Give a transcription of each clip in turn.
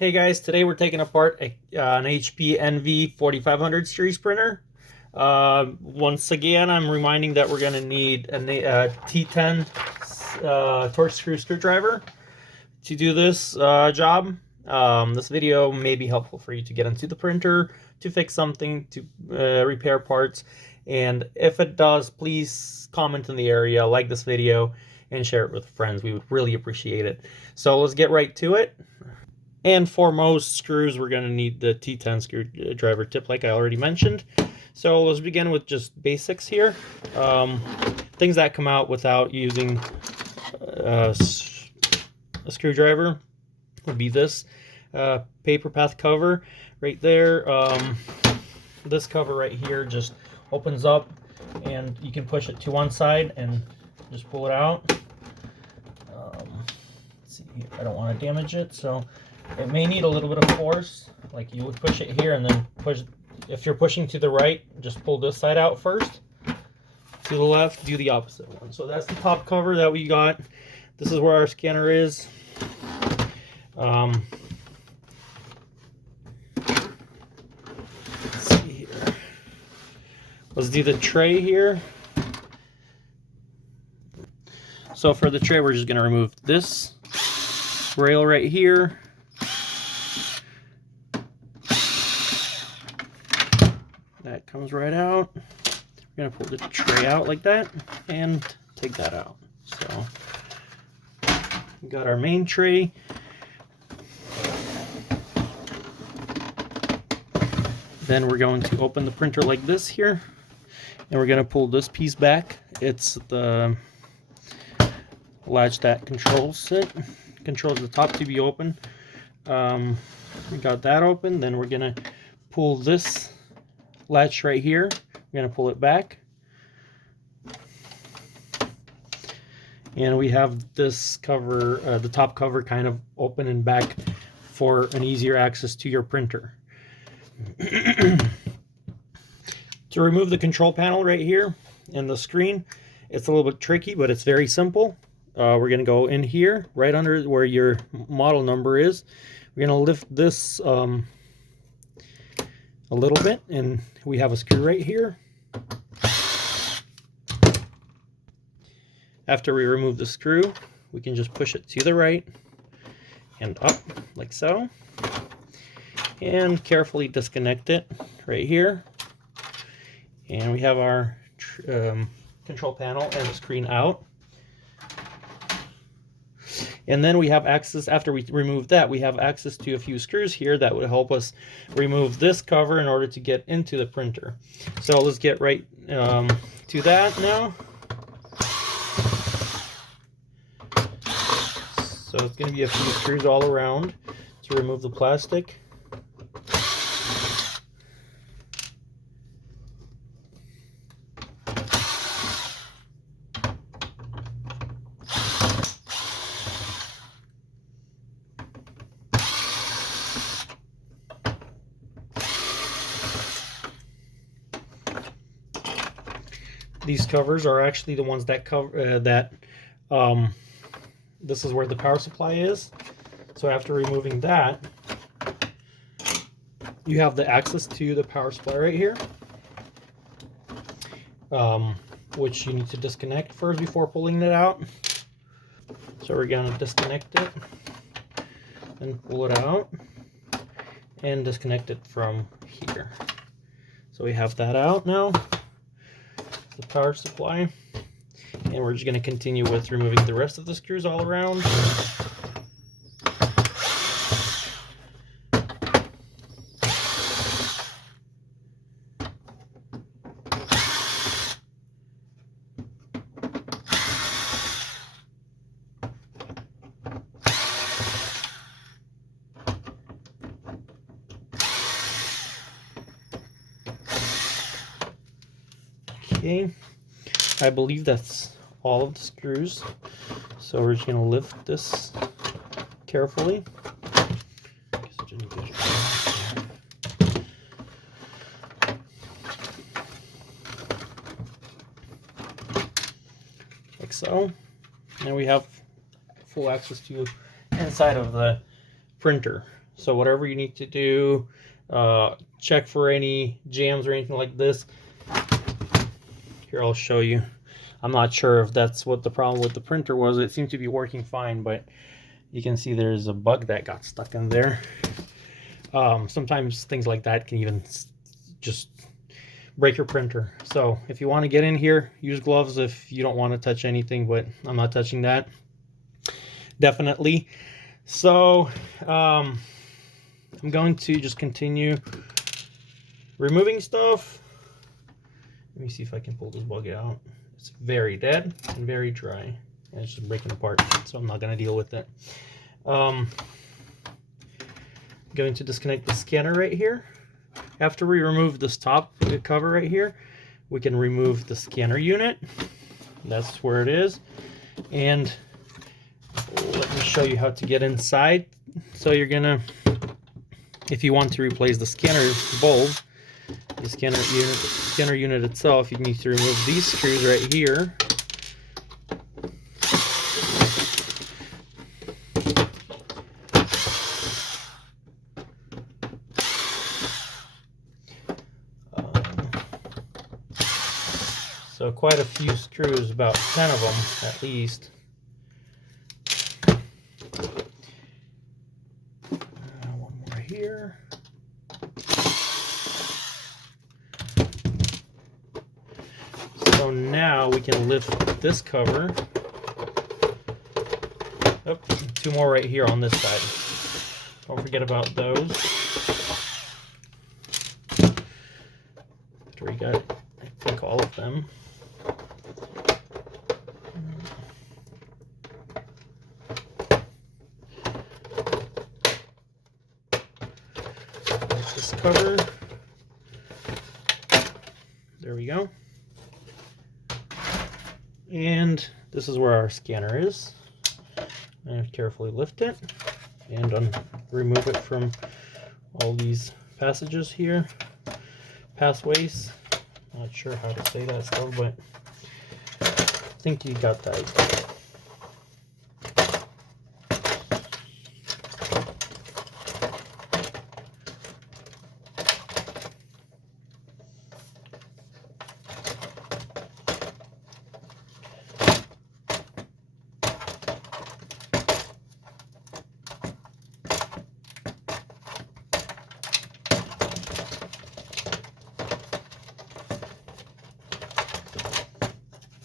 Hey guys, today we're taking apart an HP NV 4500 series printer. Once again, I'm reminding that we're going to need a T10 torque screwdriver to do this job. This video may be helpful for you to get into the printer, to fix something, to repair parts, and if it does, please comment in the area, like this video, and share it with friends. We would really appreciate it. So let's get right to it. And for most screws, we're going to need the T10 screwdriver tip, like I already mentioned. So let's begin with just basics here. Things that come out without using a screwdriver would be this paper path cover right there. This cover right here just opens up, and you can push it to one side and just pull it out. Let's see here. I don't want to damage it, so it may need a little bit of force, like you would push it here and then push. If you're pushing to the right, just pull this side out first. To the left, do the opposite one. So that's the top cover that we got. This is where our scanner is. Let's see here. Let's do the tray here. So for the tray, we're just going to remove this rail right here. That comes right out. We're going to pull the tray out like that and take that out. So we got our main tray. Then we're going to open the printer like this here, and we're going to pull this piece back. It's the latch that controls it, controls the top to be open. We got that open. Then we're going to pull this latch right here. We're going to pull it back, and we have this cover, the top cover, kind of open and back for an easier access to your printer. To remove the control panel right here and the screen, it's a little bit tricky, but it's very simple. We're going to go in here right under where your model number is. We're going to lift this a little bit, and we have a screw right here. After we remove the screw, we can just push it to the right and up like so, and carefully disconnect it right here. And we have our control panel and the screen out. And then we have access, after we remove that, we have access to a few screws here that would help us remove this cover in order to get into the printer. So let's get right to that now. So it's going to be a few screws all around to remove the plastic. These covers are actually the ones that cover this is where the power supply is. So after removing that, you have the access to the power supply right here, which you need to disconnect first before pulling it out. So we're going to disconnect it and pull it out and disconnect it from here. So we have that out now, the power supply, and we're just going to continue with removing the rest of the screws all around. Okay, I believe that's all of the screws. So we're just going to lift this carefully. Like so. Now we have full access to inside of the printer. So whatever you need to do, check for any jams or anything like this. Here, I'll show you. I'm not sure if that's what the problem with the printer was. It seemed to be working fine, but you can see there's a bug that got stuck in there. Sometimes things like that can even just break your printer. So if you want to get in here, use gloves if you don't want to touch anything, but I'm not touching that. Definitely. So I'm going to just continue removing stuff. Let me see if I can pull this bug out. It's very dead and very dry. And it's just breaking apart, so I'm not going to deal with it. I'm going to disconnect the scanner right here. After we remove this top cover right here, we can remove the scanner unit. That's where it is. And let me show you how to get inside. So you're gonna, if you want to replace the scanner bulb, the scanner unit itself, you need to remove these screws right here. So quite a few screws, about 10 of them at least. One more here. So now we can lift this cover. Oh, 2 more right here on this side. Don't forget about those. After we got, I think, all of them. This cover. There we go. And this is where our scanner is. And carefully lift it and remove it from all these passages here, pathways. Not sure how to say that still, but I think you got that idea.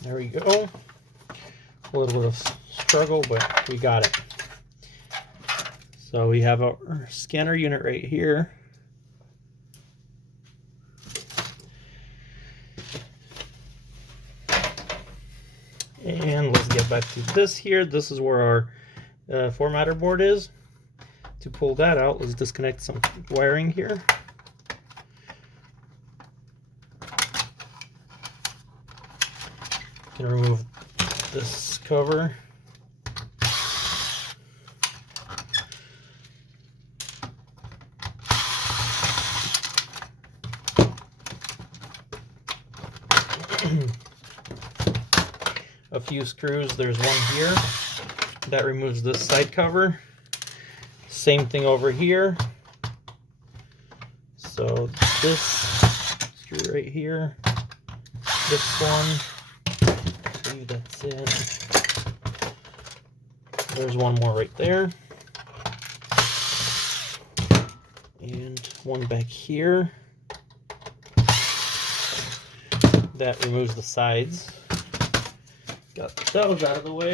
There we go. A little bit of struggle, but we got it. So we have our scanner unit right here. And let's get back to this here. This is where our formatter board is. To pull that out, let's disconnect some wiring here. Can remove this cover. A few screws. There's one here that removes this side cover. Same thing over here. So this screw right here, this one. That's it. There's one more right there. And one back here. That removes the sides. Got those out of the way.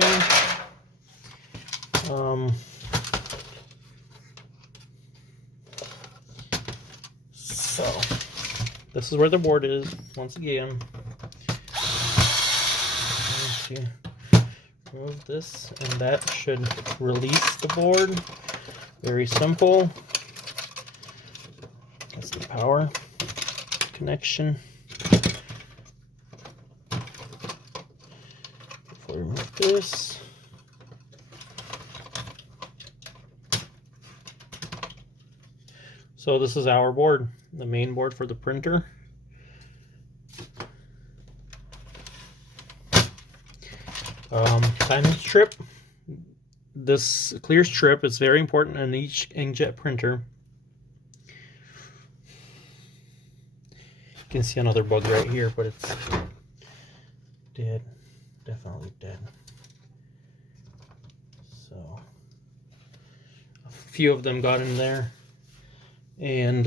So, this is where the board is, once again. Remove this, and that should release the board. Very simple. That's the power connection. Before we remove this, so this is our board, the main board for the printer. Time strip. this clear strip is very important in each inkjet printer. You can see another bug right here, but it's dead, definitely dead. So a few of them got in there, and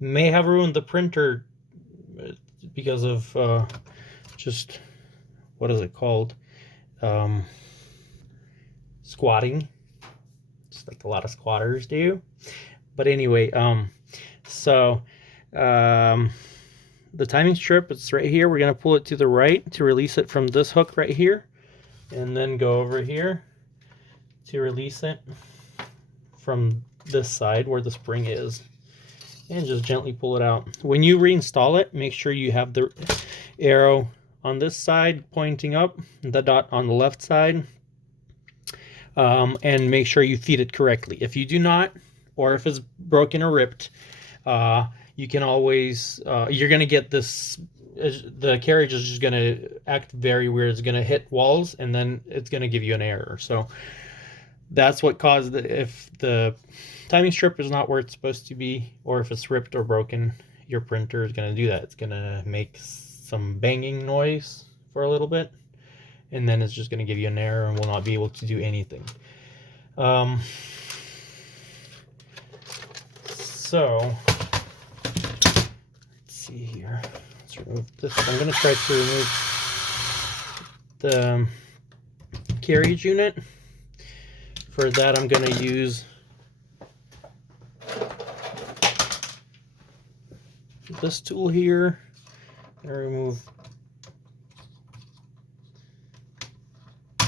may have ruined the printer because of just, what is it called? Squatting. Just like a lot of squatters do. But anyway, the timing strip, it's right here. We're going to pull it to the right to release it from this hook right here, and then go over here to release it from this side where the spring is, and just gently pull it out. When you reinstall it, make sure you have the arrow on this side pointing up, the dot on the left side, and make sure you feed it correctly. If you do not, or if it's broken or ripped, you can always, you're going to get this, the carriage is just going to act very weird. It's going to hit walls, and then it's going to give you an error. So that's what caused if the timing strip is not where it's supposed to be, or if it's ripped or broken, your printer is going to do that. It's going to make some banging noise for a little bit, and then it's just going to give you an error and will not be able to do anything. So let's see here. Let's remove this. I'm going to try to remove the carriage unit. For that, I'm going to use this tool here. I'm going to remove the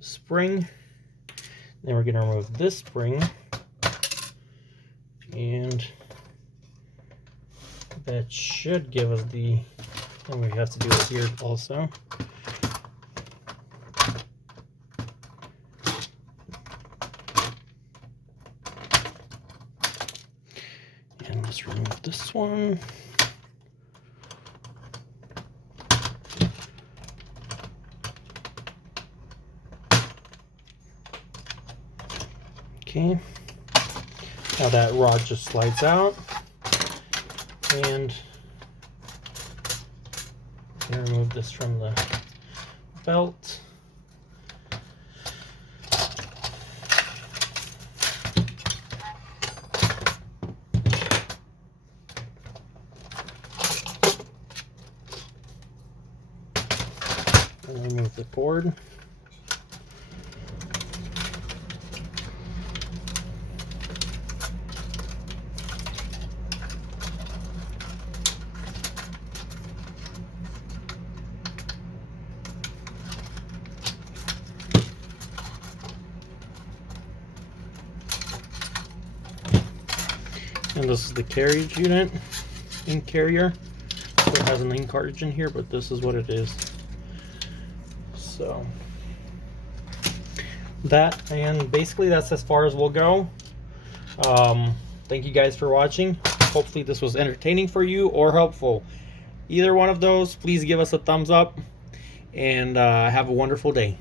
spring. Then we're going to remove this spring, and that should give us the, and we have to do it here also. And let's remove this one. Okay, now that rod just slides out, and I'm going to remove this from the belt. And remove the cord. And this is the carriage unit, ink carrier. So it has an ink cartridge in here, but this is what it is. So that, and basically that's as far as we'll go. Thank you guys for watching. Hopefully this was entertaining for you or helpful. Either one of those, please give us a thumbs up, and have a wonderful day.